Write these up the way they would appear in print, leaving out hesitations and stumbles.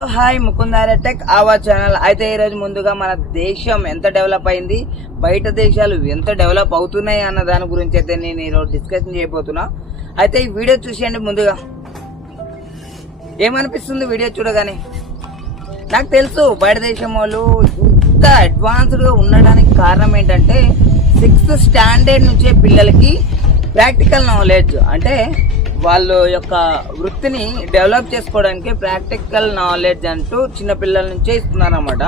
Hi ముకుందార tech our channel. అయితే ఈరోజు ముందుగా మన దేశం ఎంత డెవలప్ అయింది, బయట దేశాలు ఎంత డెవలప్ అవుతున్నాయి అన్న దాని గురించి అయితే నేను ఈరోజు డిస్కషన్ చేయబోతున్నా. అయితే ఈ వీడియో చూసేయండి. ముందుగా ఏమనిపిస్తుంది వీడియో చూడగానే? నాకు తెలుసు బయట దేశం వాళ్ళు ఇంత అడ్వాన్స్డ్గా ఉండడానికి కారణం ఏంటంటే 6th స్టాండర్డ్ నుంచే పిల్లలకి ప్రాక్టికల్ నాలెడ్జ్, అంటే వాళ్ళ యొక్క వృత్తిని డెవలప్ చేసుకోవడానికి ప్రాక్టికల్ నాలెడ్జ్ అంటూ చిన్నపిల్లల నుంచే ఇస్తున్నారన్నమాట.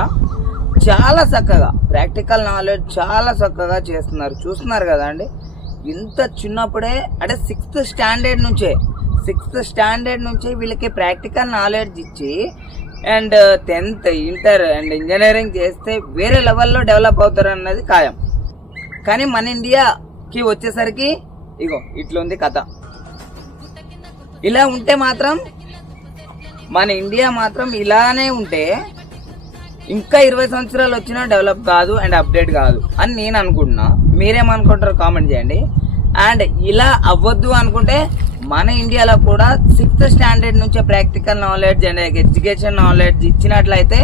చాలా చక్కగా ప్రాక్టికల్ నాలెడ్జ్ చాలా చక్కగా చేస్తున్నారు. చూస్తున్నారు కదా అండి, ఇంత చిన్నప్పుడే అంటే 6th స్టాండర్డ్ నుంచే వీళ్ళకి ప్రాక్టికల్ నాలెడ్జ్ ఇచ్చి and 10th inter and engineering చేస్తే వేరే లెవెల్లో డెవలప్ అవుతారు అన్నది ఖాయం. కానీ మన ఇండియాకి వచ్చేసరికి ఇగో ఇట్లుంది కథ. ఇలా ఉంటే మాత్రం మన ఇండియా మాత్రం ఇలానే ఉంటే ఇంకా 20 సంవత్సరాలు వచ్చినా డెవలప్ కాదు అండ్ అప్డేట్ కాదు అని నేను అనుకుంటున్నా. మీరేమనుకుంటారో కామెంట్ చేయండి. అండ్ ఇలా అవ్వద్దు అనుకుంటే మన ఇండియాలో కూడా 6th స్టాండర్డ్ నుంచే practical knowledge and education knowledge ఇచ్చినట్లయితే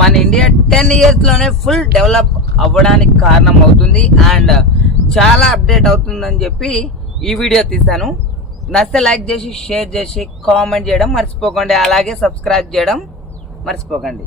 మన ఇండియా 10 yearsలోనే ఫుల్ డెవలప్ అవ్వడానికి కారణం అవుతుంది అండ్ చాలా అప్డేట్ అవుతుందని చెప్పి ఈ వీడియో తీశాను. నచ్చితే లైక్ చేసి షేర్ చేసి కామెంట్ చేయడం మర్చిపోకండి. అలాగే సబ్స్క్రైబ్ చేయడం మర్చిపోకండి.